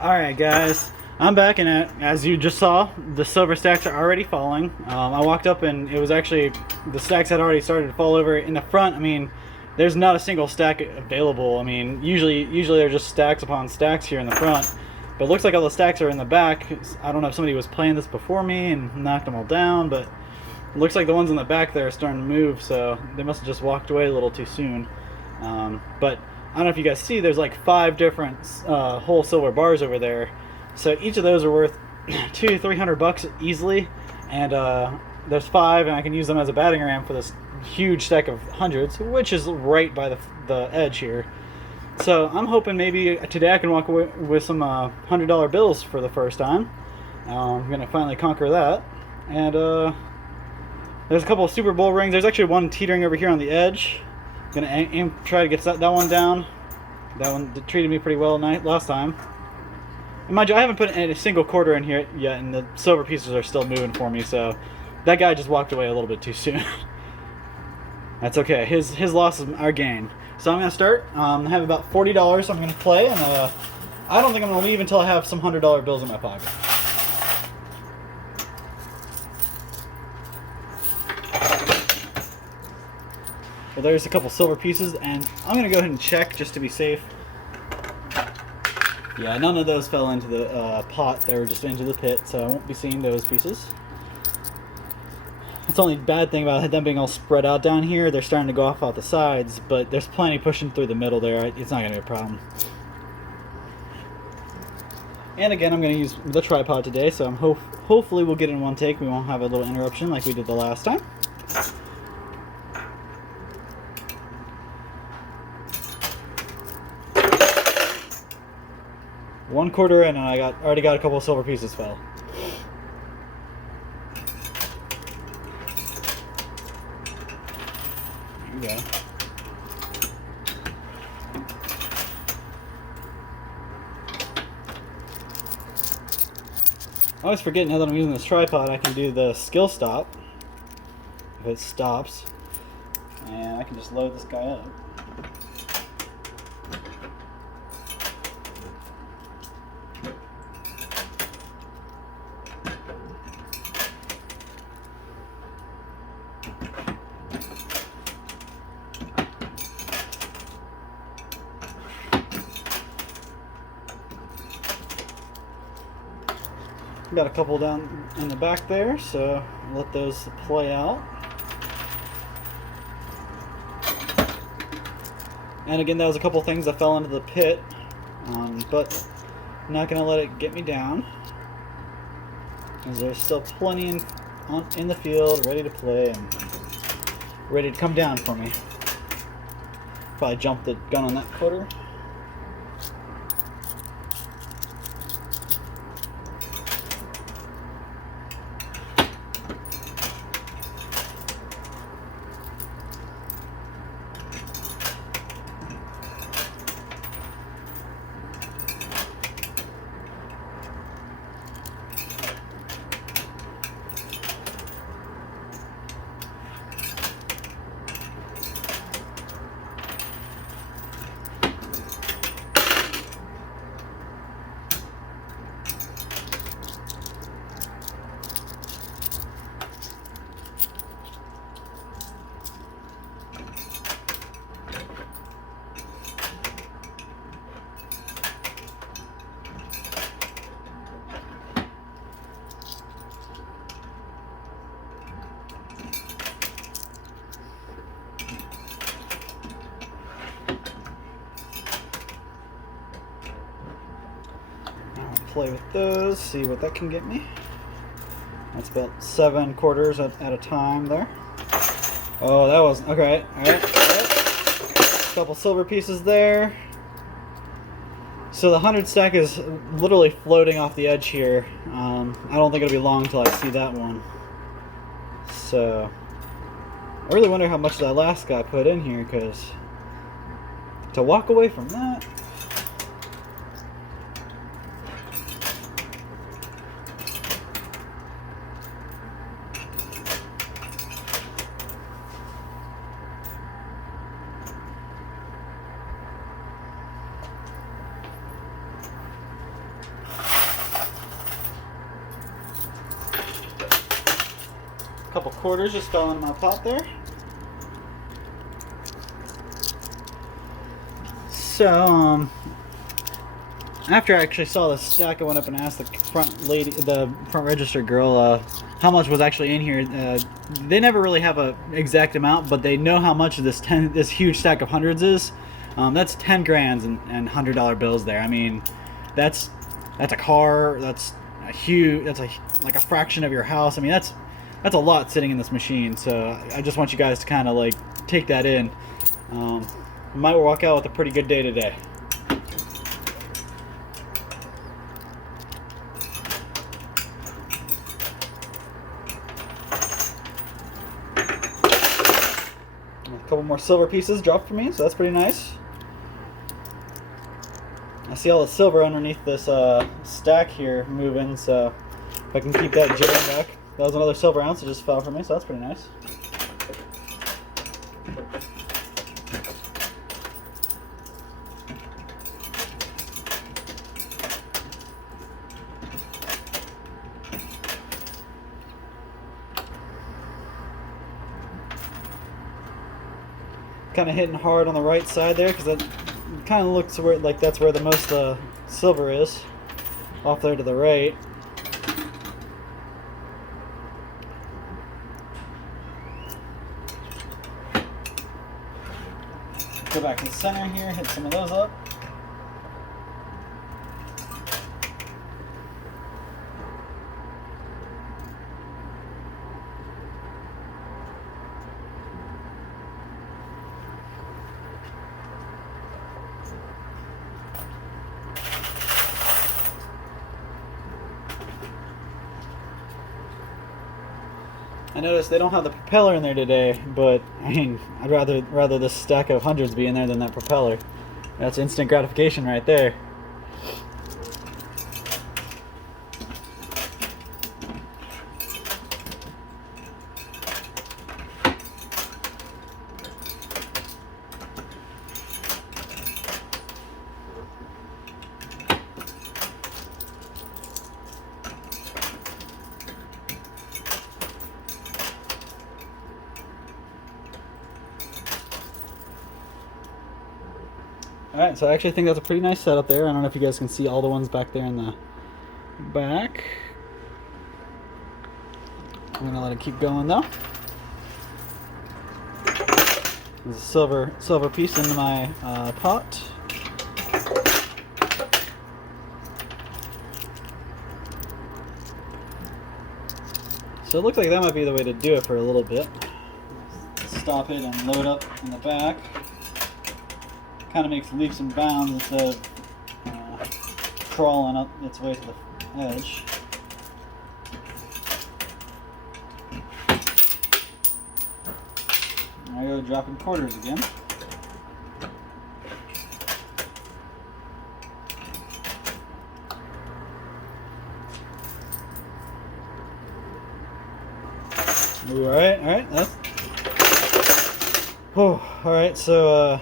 Alright guys, I'm back and as you just saw, the silver stacks are already falling. I walked up and it was actually, the stacks had already started to fall over in the front. I mean, there's not a single stack available. I mean, usually they're just stacks upon stacks here in the front. But it looks like all the stacks are in the back. I don't know if somebody was playing this before me and knocked them all down, but it looks like the ones in the back there are starting to move, so they must have just walked away a little too soon. But I don't know if you guys see, there's like 5 different whole silver bars over there. So each of those are worth $200-300 easily, and there's 5, and I can use them as a batting ram for this huge stack of hundreds, which is right by the edge here. So I'm hoping maybe today I can walk away with some $100 bills for the first time. I'm gonna finally conquer that, and there's a couple of Super Bowl rings. There's actually one teetering over here on the edge. Gonna try to get that one down. That one treated me pretty well last time. And mind you, I haven't put a single quarter in here yet, and the silver pieces are still moving for me. So that guy just walked away a little bit too soon. That's okay. His loss is our gain. So I'm gonna start. I have about $40. So I'm gonna play, and I don't think I'm gonna leave until I have some $100 bills in my pocket. Well, there's a couple silver pieces, and I'm going to go ahead and check just to be safe. Yeah, none of those fell into the pot. They were just into the pit, so I won't be seeing those pieces. That's the only bad thing about them being all spread out down here. They're starting to go off the sides, but there's plenty pushing through the middle there. It's not going to be a problem. And again, I'm going to use the tripod today, so hopefully we'll get it in one take. We won't have a little interruption like we did the last time. One quarter in, and I already got a couple of silver pieces fell. There you go. I always forget now that I'm using this tripod, I can do the skill stop if it stops, and I can just load this guy up. Got a couple down in the back there, so I'll let those play out. And again, that was a couple things that fell into the pit, but I'm not going to let it get me down, because there's still plenty in the field, ready to play and ready to come down for me. Probably jumped the gun on that quarter. Play with those, see what that can get me. That's about 7 quarters at a time there. Oh, that was okay. All right. A couple silver pieces there. So the 100 stack is literally floating off the edge here. I don't think it'll be long until I see that one. So I really wonder how much that last guy put in here, because to walk away from that. A couple quarters just fell into my pot there. So, after I actually saw the stack, I went up and asked the front register girl, how much was actually in here. They never really have a exact amount, but they know how much of this huge stack of hundreds is. That's 10 grand and $100 bills there. I mean, that's a car. That's like a fraction of your house. I mean, that's a lot sitting in this machine. So I just want you guys to kind of like take that in. We might walk out with a pretty good day today. A couple more silver pieces dropped for me, so that's pretty nice. I see all the silver underneath this stack here moving, so if I can keep that jittering back. That was another silver ounce that just fell for me, so that's pretty nice. Kind of hitting hard on the right side there because that kind of looks like that's where the most silver is, off there to the right. Go back to the center here, hit some of those up. I noticed they don't have the propeller in there today, but I mean, I'd rather this stack of hundreds be in there than that propeller. That's instant gratification right there. Alright, so I actually think that's a pretty nice setup there. I don't know if you guys can see all the ones back there in the back. I'm going to let it keep going though. There's a silver piece into my pot. So it looks like that might be the way to do it for a little bit. Stop it and load up in the back. Kind of makes leaps and bounds instead of crawling up its way to the edge. There I go, dropping quarters again. Alright, that's... Oh, alright, so,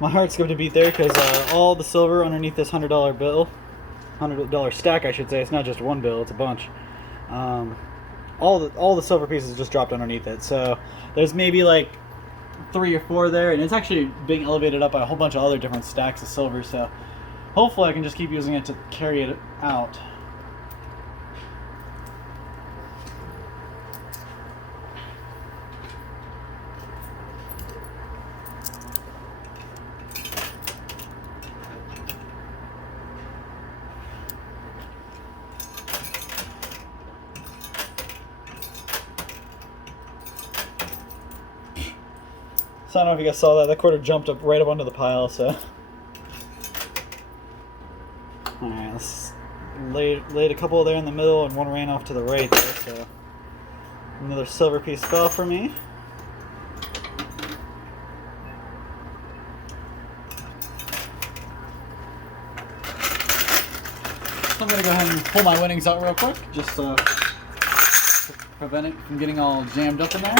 my heart's going to beat there because all the silver underneath this $100 bill, $100 stack I should say, it's not just one bill, it's a bunch. All the silver pieces just dropped underneath it, so there's maybe like 3 or 4 there, and it's actually being elevated up by a whole bunch of other different stacks of silver, so hopefully I can just keep using it to carry it out. So I don't know if you guys saw that. That quarter jumped up right up onto the pile, so. Alright, let's laid a couple there in the middle and one ran off to the right there, so. Another silver piece fell for me. So I'm going to go ahead and pull my winnings out real quick, just to prevent it from getting all jammed up in there.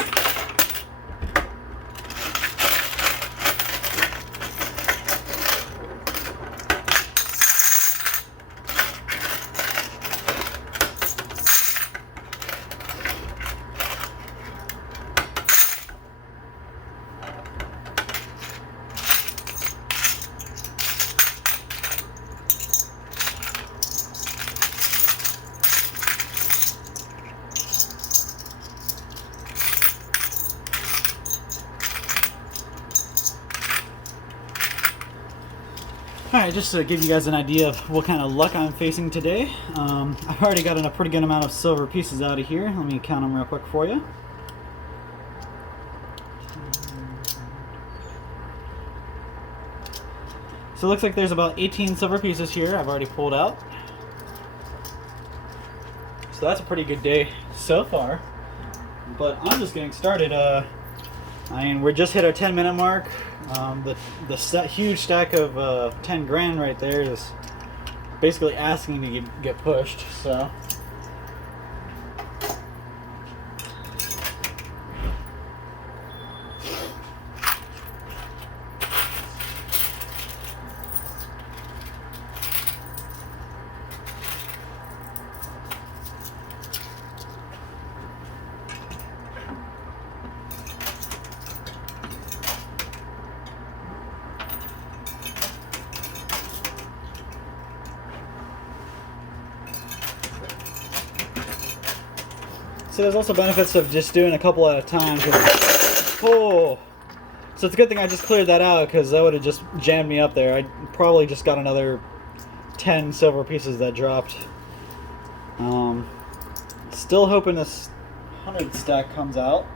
Alright, just to give you guys an idea of what kind of luck I'm facing today, I've already gotten a pretty good amount of silver pieces out of here. Let me count them real quick for you. So it looks like there's about 18 silver pieces here I've already pulled out. So that's a pretty good day so far. But I'm just getting started. I mean, we're just hit our 10-minute mark. The huge stack of 10 grand right there is basically asking to get pushed. So. So there's also benefits of just doing a couple at a time. Oh, so it's a good thing I just cleared that out, because that would have just jammed me up there. I probably just got another 10 silver pieces that dropped. Still hoping this 100 stack comes out.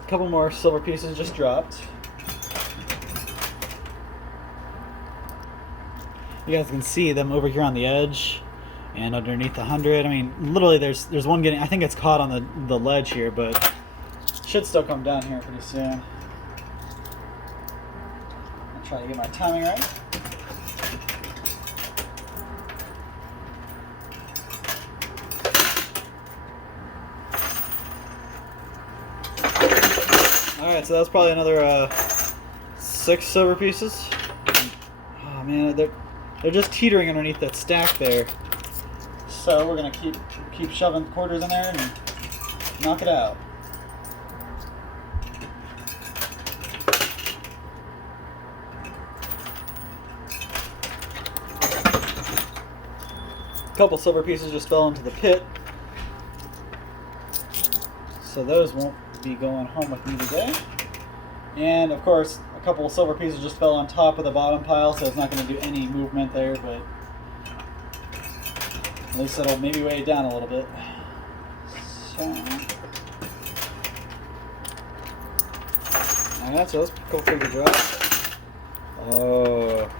A couple more silver pieces just dropped. You guys can see them over here on the edge and underneath the 100. I mean, literally there's one getting, I think it's caught on the ledge here, but should still come down here pretty soon. I'll try to get my timing right. Alright, so that's probably another 6 silver pieces. Oh man, they're just teetering underneath that stack there. So we're gonna keep shoving quarters in there and knock it out. A couple silver pieces just fell into the pit, so those won't be going home with me today. And of course, a couple of silver pieces just fell on top of the bottom pile, so it's not going to do any movement there, but at least it'll maybe weigh it down a little bit. So, alright, so let's go for the drop. Oh.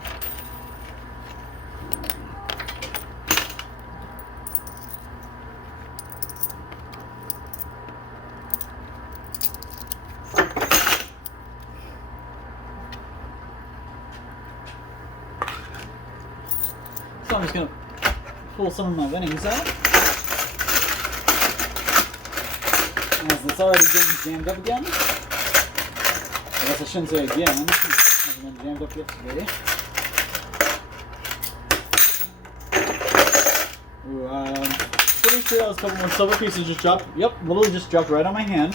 So I'm just going to pull some of my winnings out. As it's already getting jammed up again. I guess I shouldn't say again. It hasn't been jammed up yesterday. Ooh, pretty sure that was a couple more silver pieces just dropped. Yep, literally just dropped right on my hand.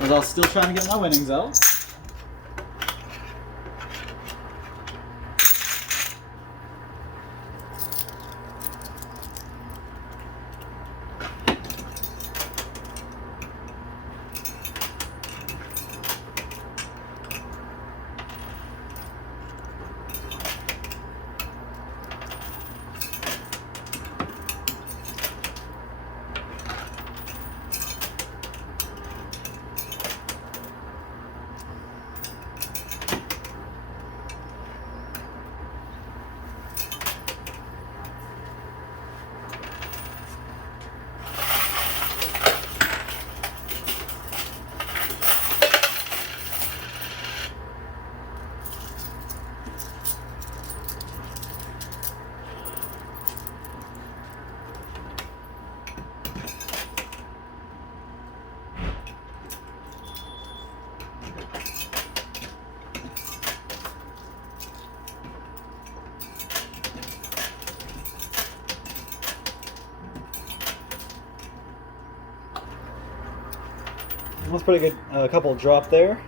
As I was still trying to get my winnings out. That's pretty good. A couple drop there.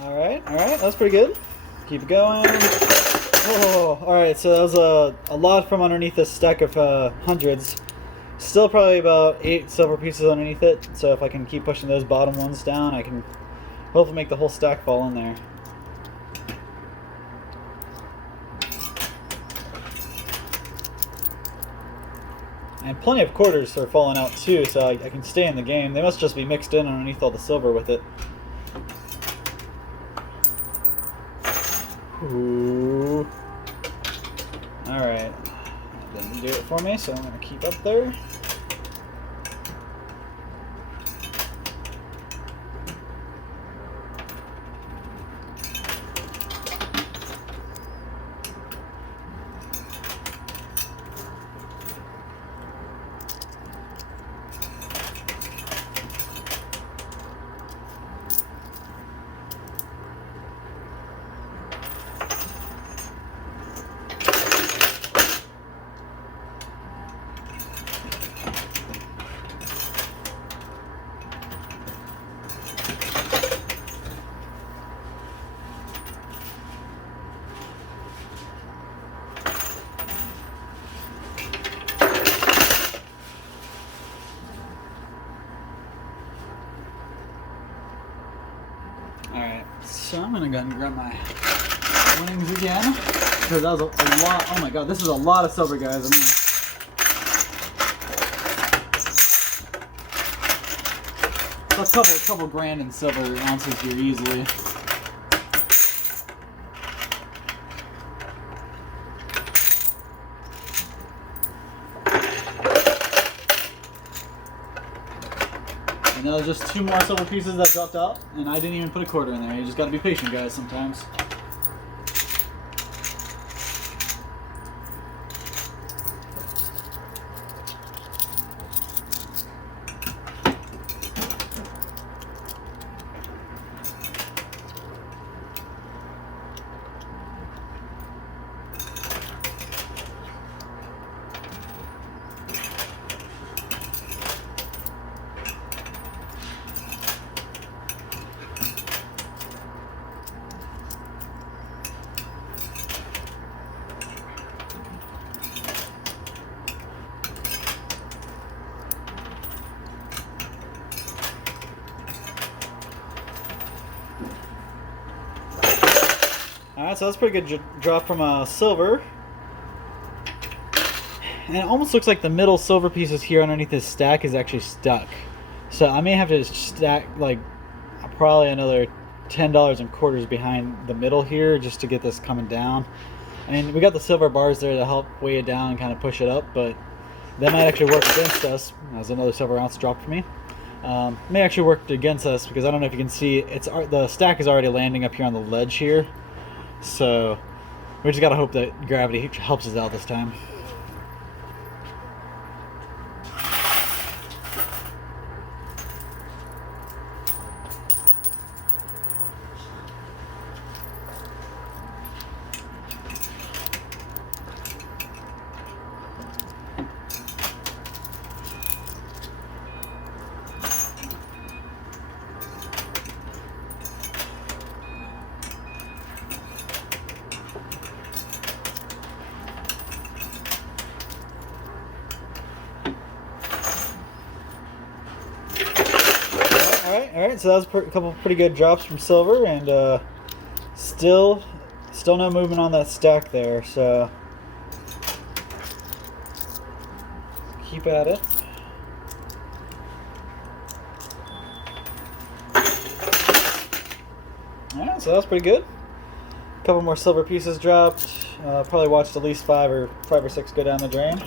Alright, that's pretty good. Keep it going. Oh, alright, so that was a lot from underneath this stack of hundreds. Still probably about 8 silver pieces underneath it, so if I can keep pushing those bottom ones down, I can hopefully make the whole stack fall in there. And plenty of quarters are falling out too, so I can stay in the game. They must just be mixed in underneath all the silver with it. Ooh. Alright. That didn't do it for me, so I'm going to keep up there. Alright, so I'm gonna go ahead and grab my winnings again, because that was a lot. Oh my god, this is a lot of silver, guys. I mean, that's a couple grand in silver ounces here easily. And that was just 2 more silver pieces that dropped out, and I didn't even put a quarter in there. You just gotta be patient, guys, sometimes. Alright, so that's a pretty good drop from silver. And it almost looks like the middle silver pieces here underneath this stack is actually stuck. So I may have to stack like probably another $10 in quarters behind the middle here just to get this coming down. I mean, we got the silver bars there to help weigh it down and kind of push it up, but that might actually work against us. As another silver ounce dropped for me. May actually work against us because I don't know if you can see, the stack is already landing up here on the ledge here. So we just gotta hope that gravity helps us out this time. Alright, so that was a couple pretty good drops from silver, and still no movement on that stack there, so keep at it. Alright, so that's pretty good. A couple more silver pieces dropped. Probably watched at least 5 or 6 go down the drain.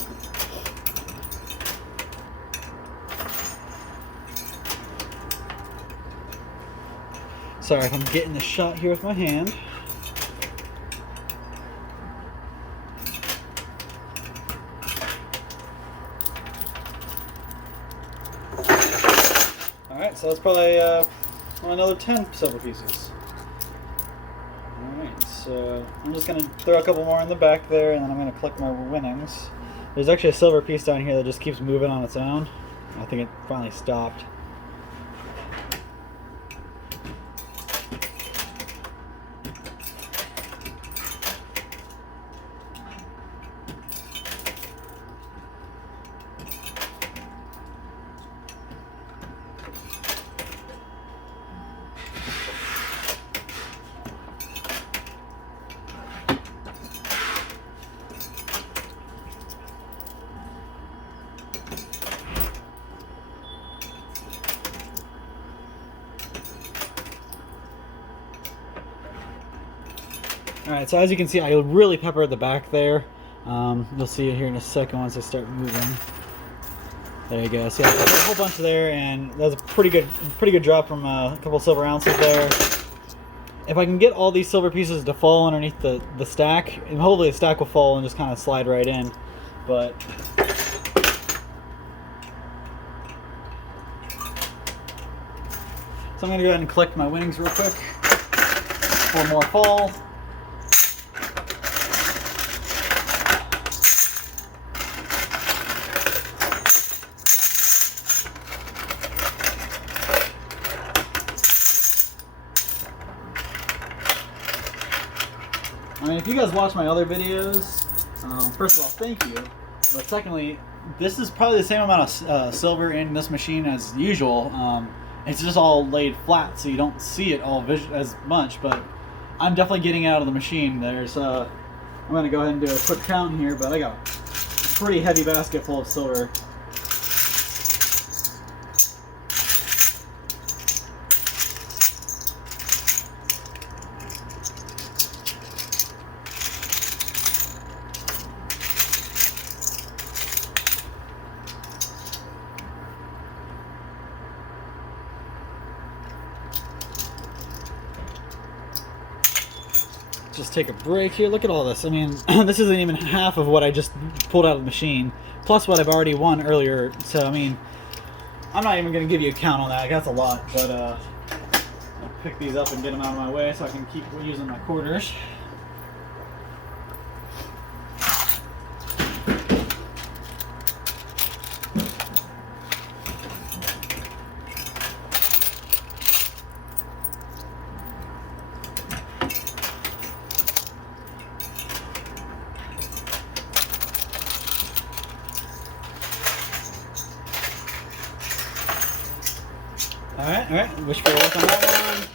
Sorry if I'm getting the shot here with my hand. Alright, so that's probably another 10 silver pieces. Alright, so I'm just going to throw a couple more in the back there, and then I'm going to collect my winnings. There's actually a silver piece down here that just keeps moving on its own. I think it finally stopped. All right, so as you can see, I really peppered the back there. You'll see it here in a second once I start moving. There you go. See, I put a whole bunch there, and that was a pretty good drop from a couple silver ounces there. If I can get all these silver pieces to fall underneath the stack, and hopefully the stack will fall and just kind of slide right in. But so I'm going to go ahead and collect my winnings real quick. 4 more fall. I mean, if you guys watch my other videos, first of all, thank you. But secondly, this is probably the same amount of silver in this machine as usual. It's just all laid flat, so you don't see it all as much. But I'm definitely getting out of the machine. There's, I'm going to go ahead and do a quick count here, but I got a pretty heavy basket full of silver. Just take a break here. Look at all this. I mean, this isn't even half of what I just pulled out of the machine, plus what I've already won earlier. So, I mean, I'm not even going to give you a count on that. That's a lot, but I'll pick these up and get them out of my way so I can keep using my quarters. Alright, wish for luck on that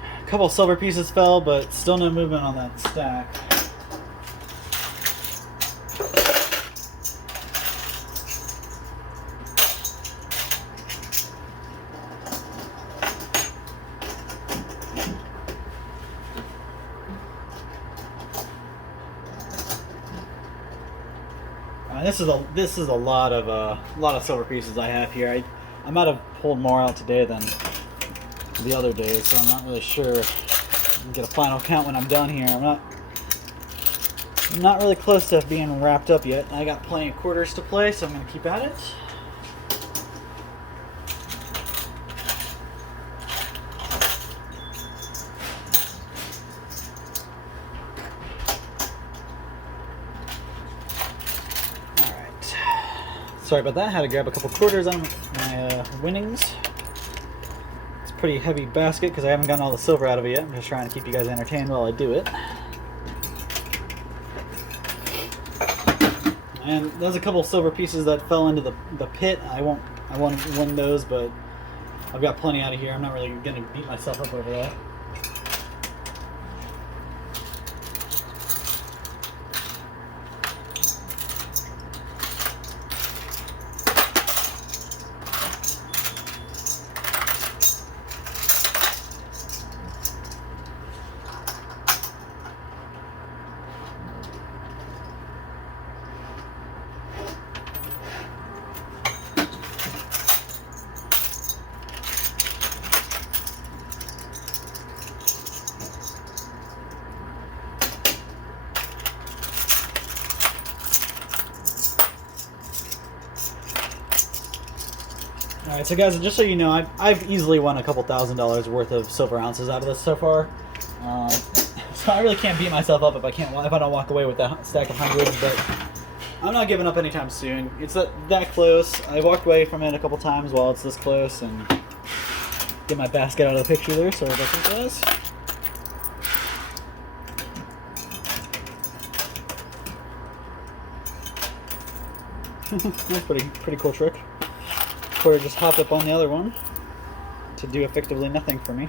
one. A couple silver pieces fell, but still no movement on that stack. This is a lot of silver pieces I have here. I might have pulled more out today than the other days, so I'm not really sure. I'll get a final count when I'm done here. I'm not really close to being wrapped up yet. I got plenty of quarters to play, so I'm going to keep at it. Sorry about that, I had to grab a couple quarters on my winnings. It's a pretty heavy basket because I haven't gotten all the silver out of it yet. I'm just trying to keep you guys entertained while I do it. And there's a couple silver pieces that fell into the pit. I won't win those, but I've got plenty out of here. I'm not really going to beat myself up over that. Alright, so guys, just so you know, I've easily won a couple $1,000s worth of silver ounces out of this so far. So I really can't beat myself up if I don't walk away with that stack of hundreds, but I'm not giving up anytime soon. It's that close. I walked away from it a couple times while it's this close, and get my basket out of the picture there, sorry about that, guys. That's pretty cool trick. Quarter just hopped up on the other one to do effectively nothing for me.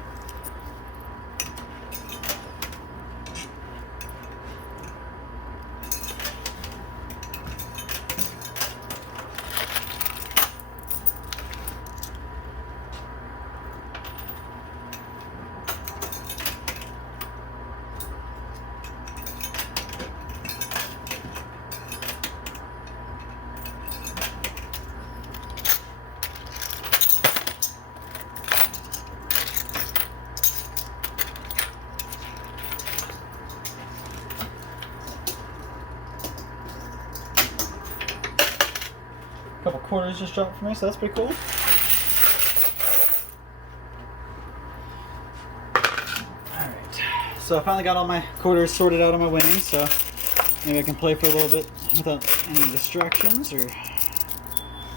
quarters just dropped for me, so that's pretty cool. Alright, so I finally got all my quarters sorted out of my winnings, so maybe I can play for a little bit without any distractions or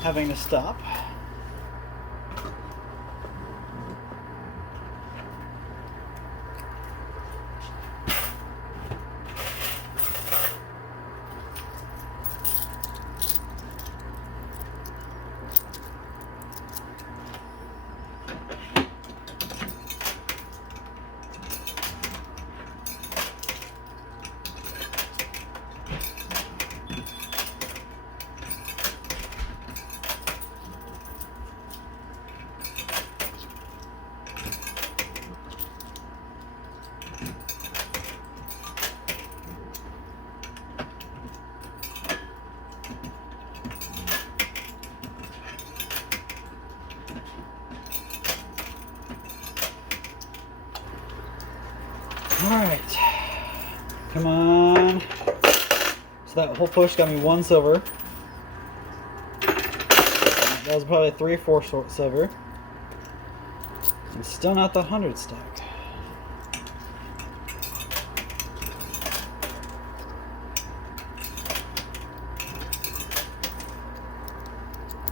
having to stop. Alright, come on. So that whole push got me 1 silver. That was probably 3 or 4 silver. And still not the 100 stack.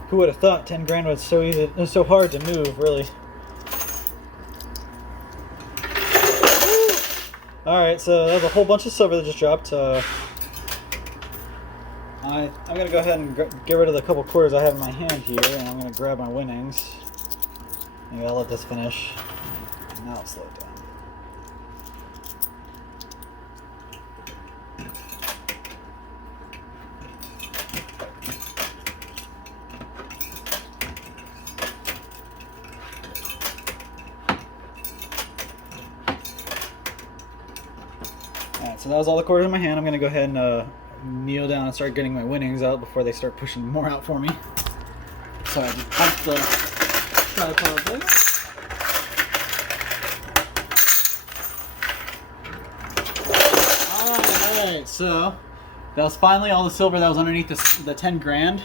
Who would have thought 10 grand was so easy, it was so hard to move, really. Alright, so there's a whole bunch of silver that just dropped. I'm going to go ahead and get rid of the couple quarters I have in my hand here, and I'm going to grab my winnings. Maybe I'll let this finish, and now I'll slow it down. Alright, so that was all the quarters in my hand. I'm going to go ahead and kneel down and start getting my winnings out before they start pushing more out for me. So I just pump the tripod there. Alright, so that was finally all the silver that was underneath the 10 grand.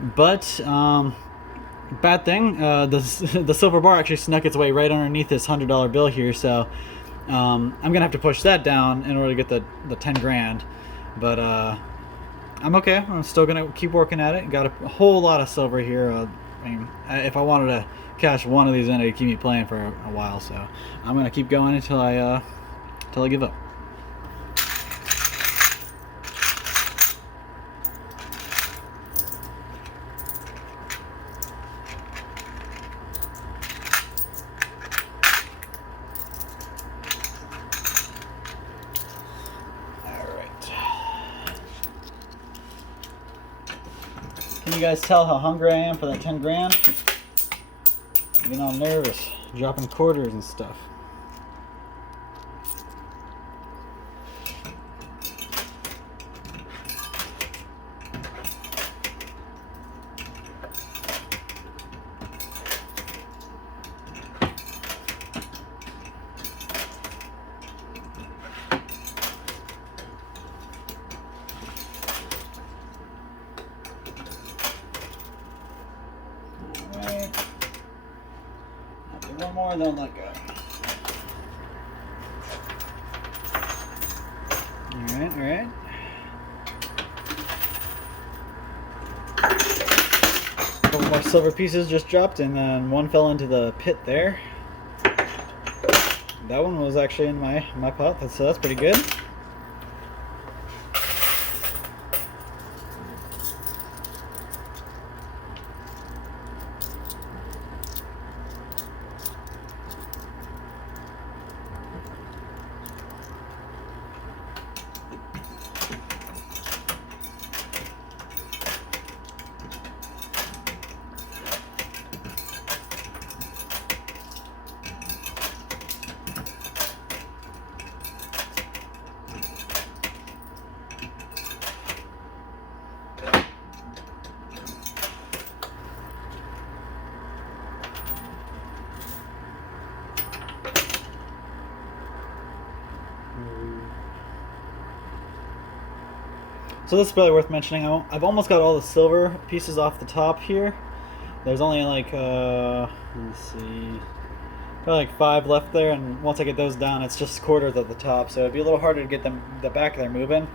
But, bad thing, the silver bar actually snuck its way right underneath this $100 bill here, so I'm gonna have to push that down in order to get the 10 grand. But I'm okay. I'm still gonna keep working at it. Got a whole lot of silver here. I mean, if I wanted to cash one of these in, it'd keep me playing for a while. So I'm gonna keep going until I give up. Can you guys tell how hungry I am for that 10 grand? I'm getting all nervous, dropping quarters and stuff. One more and then let go. Alright, alright. A couple more silver pieces just dropped, and then one fell into the pit there. That one was actually in my pot, so that's pretty good. So this is probably worth mentioning. I've almost got all the silver pieces off the top here. There's only like, let's see, probably like 5 left there, and once I get those down, it's just quarters at the top, so it'd be a little harder to get the back there moving.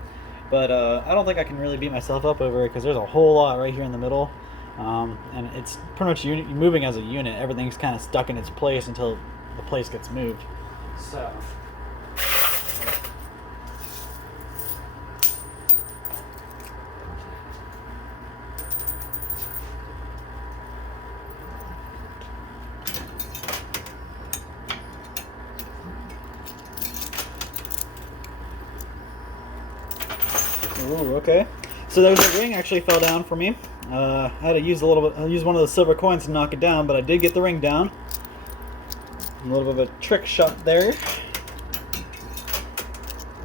But I don't think I can really beat myself up over it because there's a whole lot right here in the middle, and it's pretty much moving as a unit. Everything's kind of stuck in its place until the place gets moved. So. Ooh, okay. So there was a ring actually fell down for me. I had to use one of the silver coins to knock it down, but I did get the ring down. A little bit of a trick shot there.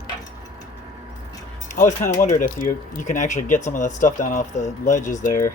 I always kind of wondered if you can actually get some of that stuff down off the ledges there.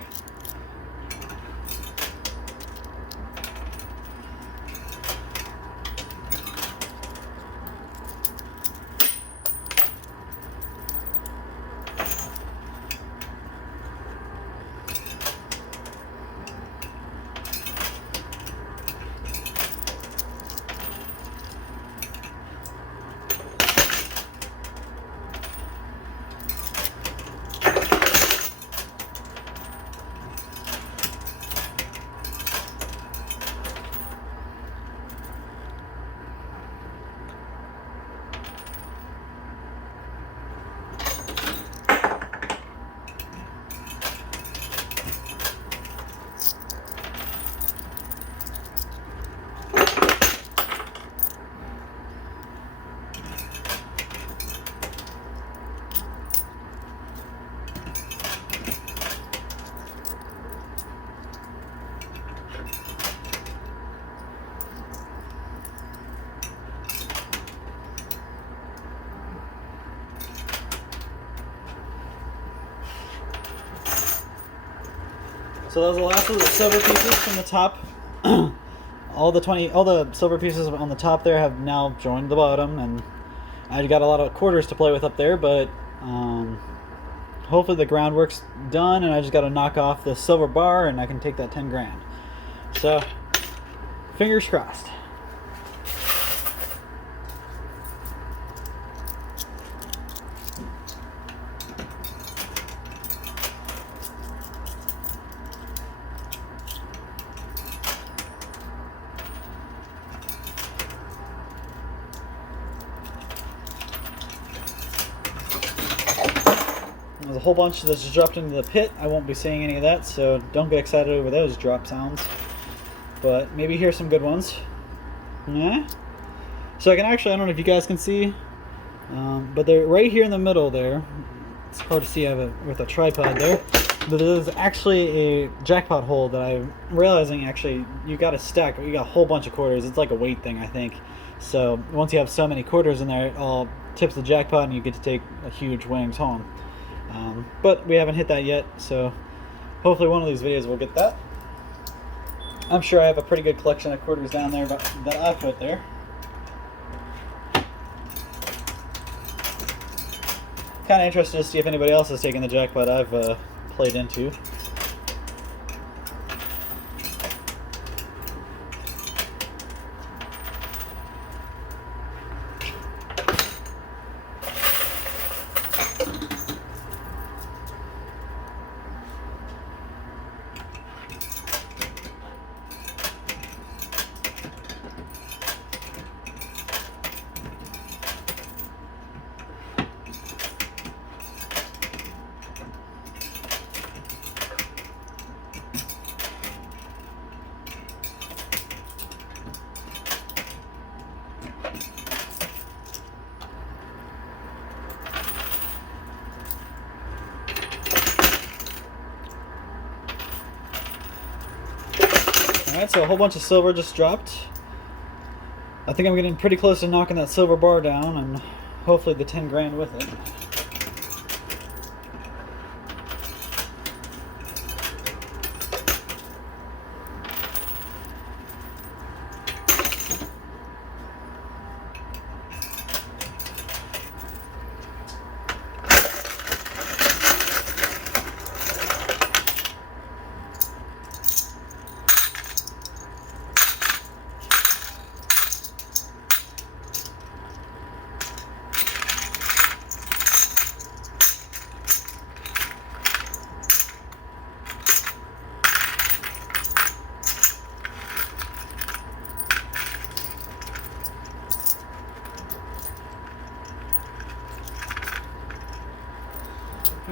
So that was the last of the silver pieces from the top. all the silver pieces on the top there have now joined the bottom, and I got a lot of quarters to play with up there, but hopefully the groundwork's done, and I just got to knock off the silver bar, and I can take that 10 grand. So, fingers crossed. There's a whole bunch that's just dropped into the pit. I won't be saying any of that, so don't get excited over those drop sounds. But maybe hear some good ones. Yeah. So I can actually, I don't know if you guys can see, but they're right here in the middle there. It's hard to see with a tripod there. But there's actually a jackpot hole that I'm realizing actually you got to stack. You got a whole bunch of quarters. It's like a weight thing, I think. So once you have so many quarters in there, it all tips the jackpot and you get to take a huge winnings home. But we haven't hit that yet, so hopefully one of these videos will get that. I'm sure I have a pretty good collection of quarters down there that I put there. Kind of interested to see if anybody else has taken the jackpot I've played into. Alright, so a whole bunch of silver just dropped. I think I'm getting pretty close to knocking that silver bar down, and hopefully the 10 grand with it.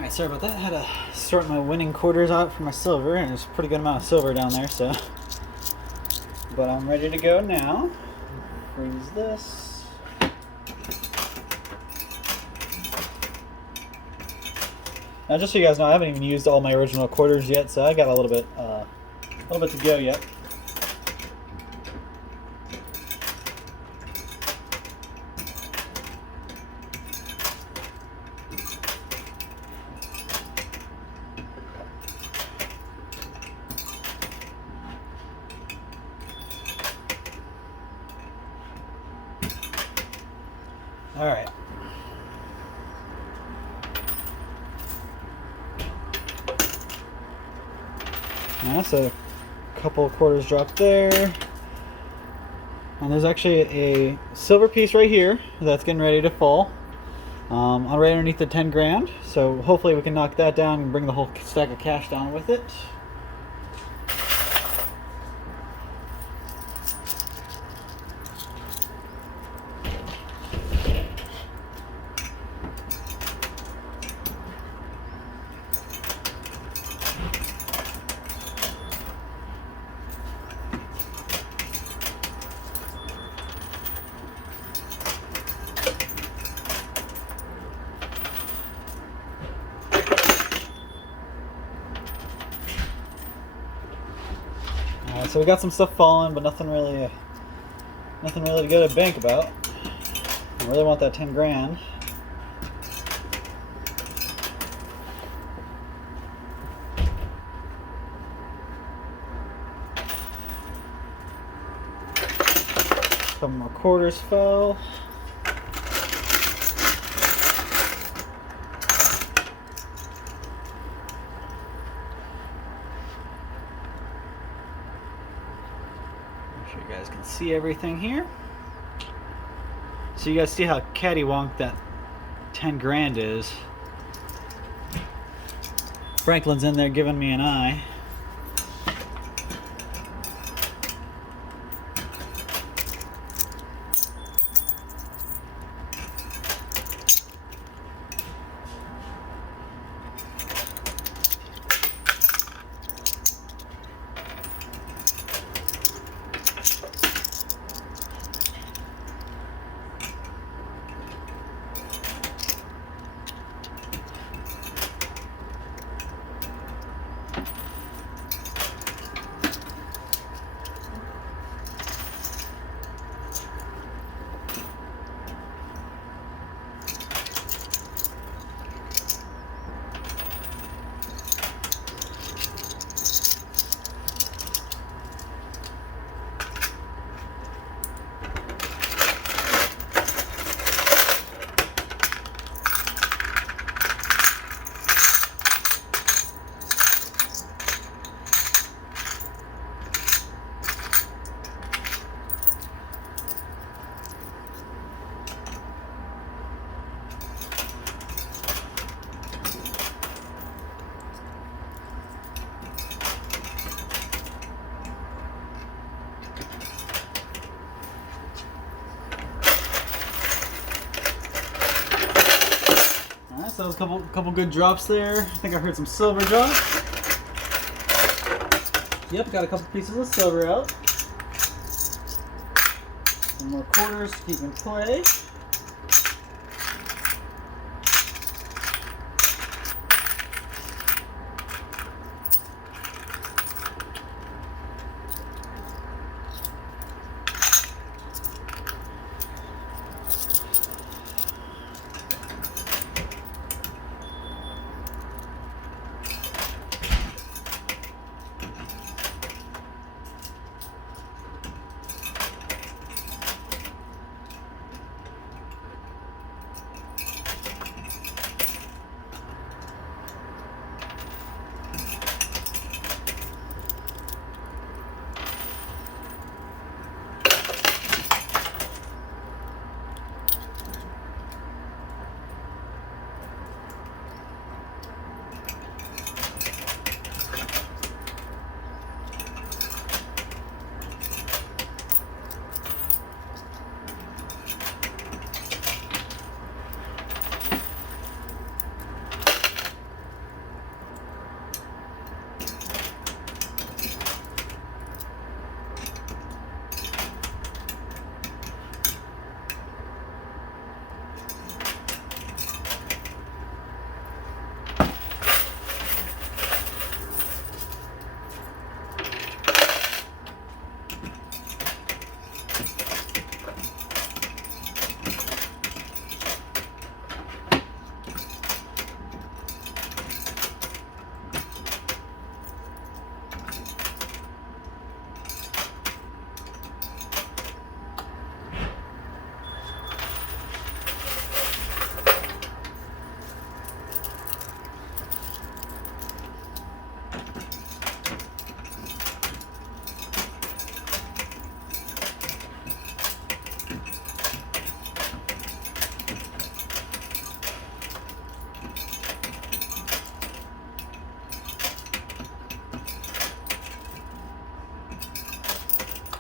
Alright, sorry about that. I had to sort my winning quarters out for my silver, and there's a pretty good amount of silver down there, so. But I'm ready to go now. Freeze this. Now, just so you guys know, I haven't even used all my original quarters yet, so I got a little bit to go yet. All right. Now, so a couple of quarters dropped there. And there's actually a silver piece right here that's getting ready to fall. Right underneath the 10 grand. So hopefully we can knock that down and bring the whole stack of cash down with it. So we got some stuff falling, but nothing really to go to bank about. I really want that 10 grand. Couple more quarters fell. You guys can see everything here. So you guys see how cattywonk that 10 grand is. Franklin's in there giving me an eye. So that was a couple good drops there. I think I heard some silver drop. Yep, got a couple pieces of silver out. Some more quarters to keep in play.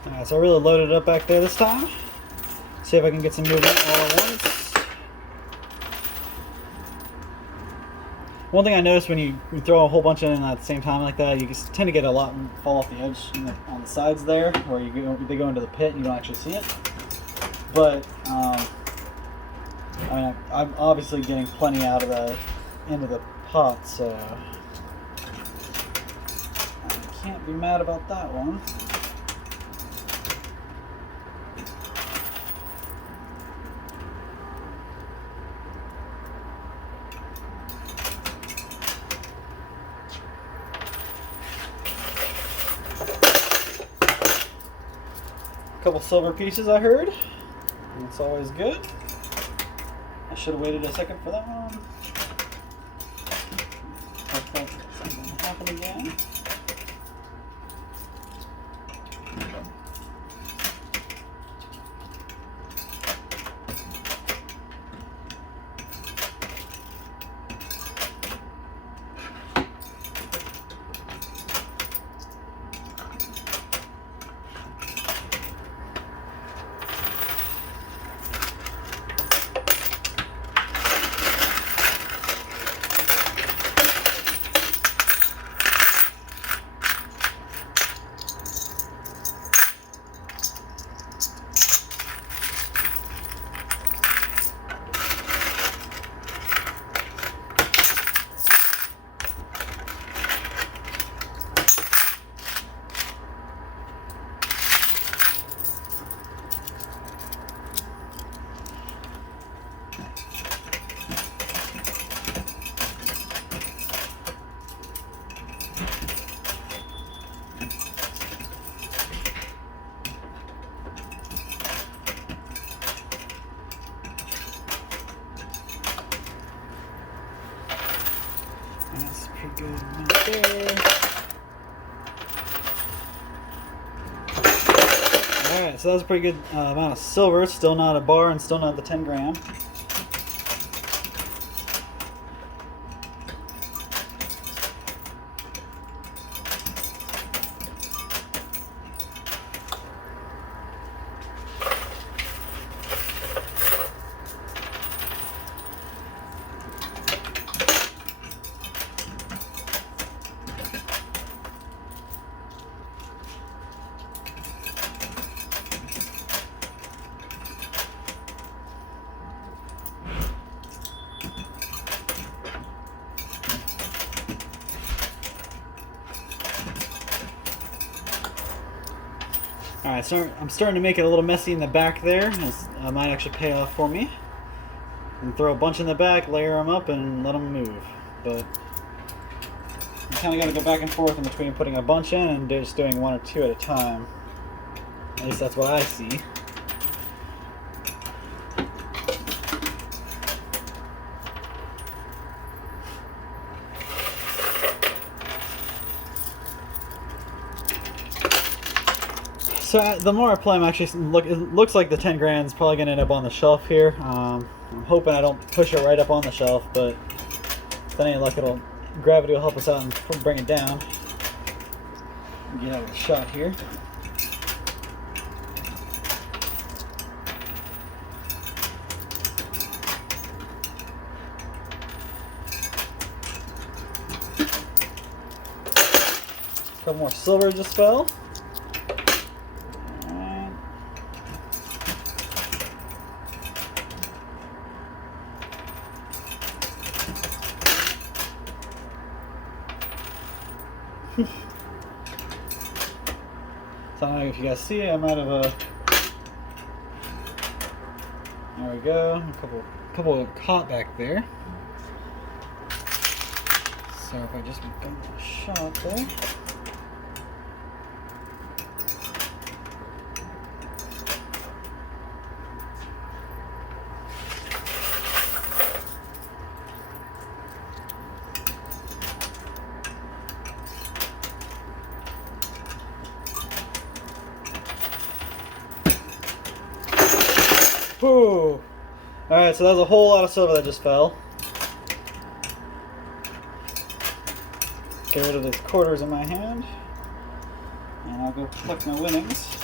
Alright, so I really loaded it up back there this time. See if I can get some movement all at once. One thing I noticed when you throw a whole bunch in at the same time like that, you just tend to get a lot fall off the edge on the sides there, where they go into the pit and you don't actually see it. But I mean, I'm obviously getting plenty out of the end of the pot, so I can't be mad about that one. Couple silver pieces I heard. That's always good. I should have waited a second for that one. Hope something will happen again. That's pretty good amount there. Alright, so that was a pretty good amount of silver. Still not a bar and still not the 10 gram. Alright, so I'm starting to make it a little messy in the back there. This might actually pay off for me. And throw a bunch in the back, layer them up, and let them move. But you kind of got to go back and forth in between putting a bunch in and just doing one or two at a time. At least that's what I see. So the more I play, it looks like the 10 grand is probably going to end up on the shelf here. I'm hoping I don't push it right up on the shelf, but if any luck, gravity will help us out and bring it down. Get out of the shot here. A couple more silver just fell. So I don't know if you guys see, I'm out of a. There we go. A couple caught back there. So if I just give it a shot there. Whew. Alright, so that was a whole lot of silver that just fell. Get rid of these quarters in my hand. And I'll go collect my winnings.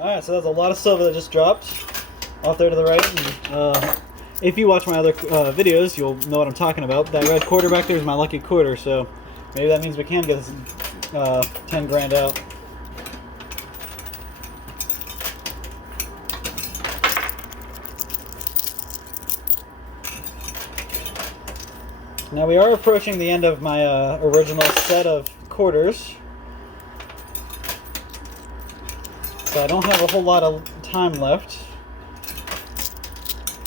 Alright, so that's a lot of silver that just dropped off there to the right. And, if you watch my other videos, you'll know what I'm talking about. That red quarter back there is my lucky quarter, so maybe that means we can get this 10 grand out. Now we are approaching the end of my original set of quarters, so I don't have a whole lot of time left.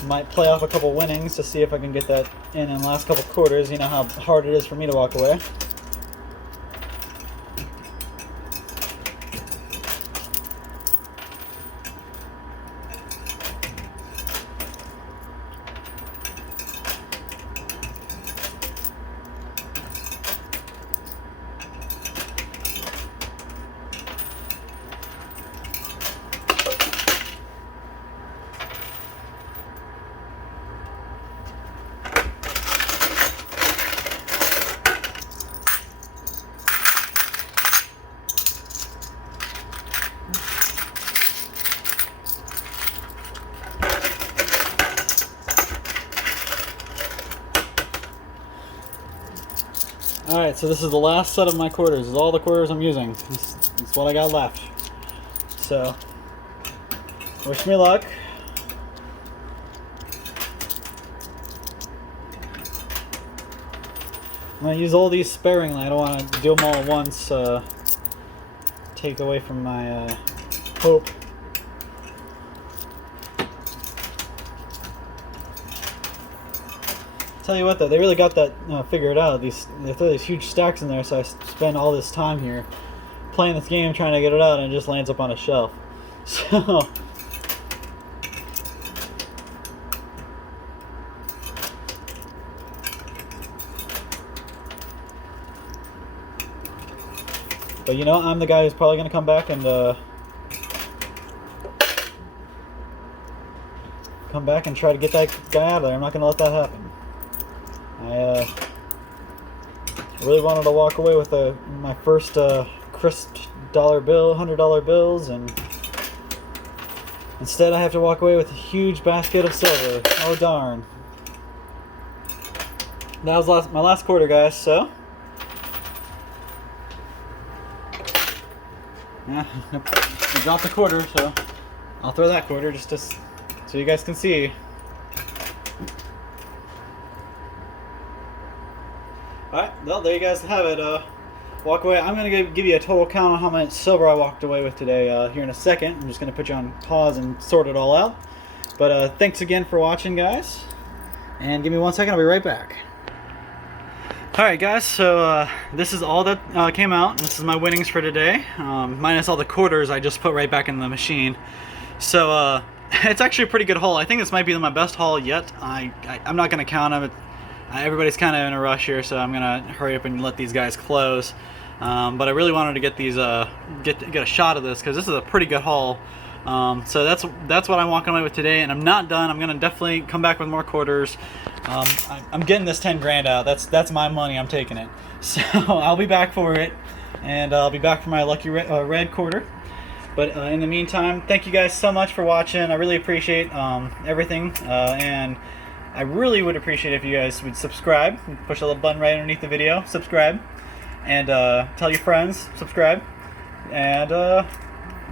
Might play off a couple winnings to see if I can get that in the last couple quarters. You know how hard it is for me to walk away. Alright, so this is the last set of my quarters. This is all the quarters I'm using. That's what I got left. So, wish me luck. I'm going to use all these sparingly. I don't want to do them all at once. Take away from my hope. Tell you what though, they really got that figured out. They throw these huge stacks in there, so I spend all this time here playing this game trying to get it out, and it just lands up on a shelf. So but you know, I'm the guy who's probably going to come back and try to get that guy out of there. I'm not going to let that happen. I really wanted to walk away with my first crisp $100 bills, and instead I have to walk away with a huge basket of silver. Oh darn. That was my last quarter, guys, so yeah, I dropped a quarter, so I'll throw that quarter just so you guys can see. Alright, well, there you guys have it. Walk away. I'm going to give you a total count on how much silver I walked away with today here in a second. I'm just going to put you on pause and sort it all out. But thanks again for watching, guys. And give me 1 second, I'll be right back. Alright guys, so this is all that came out. This is my winnings for today. Minus all the quarters I just put right back in the machine. So it's actually a pretty good haul. I think this might be my best haul yet. I'm not going to count them. Everybody's kind of in a rush here, so I'm gonna hurry up and let these guys close. But I really wanted to get these get a shot of this because this is a pretty good haul. So that's what I'm walking away with today, and I'm not done. I'm gonna definitely come back with more quarters. I'm getting this 10 grand out. That's my money. I'm taking it. So I'll be back for it, and I'll be back for my lucky red quarter. But in the meantime, thank you guys so much for watching. I really appreciate everything, and I really would appreciate if you guys would subscribe. Push a little button right underneath the video, subscribe, and tell your friends, subscribe, and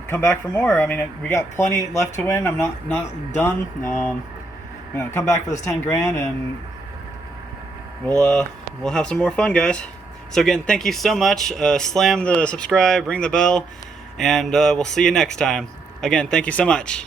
come back for more. I mean, we got plenty left to win. I'm not done. I'm gonna come back for this 10 grand, and we'll have some more fun, guys. So again, thank you so much. Slam the subscribe, ring the bell, and we'll see you next time. Again, thank you so much.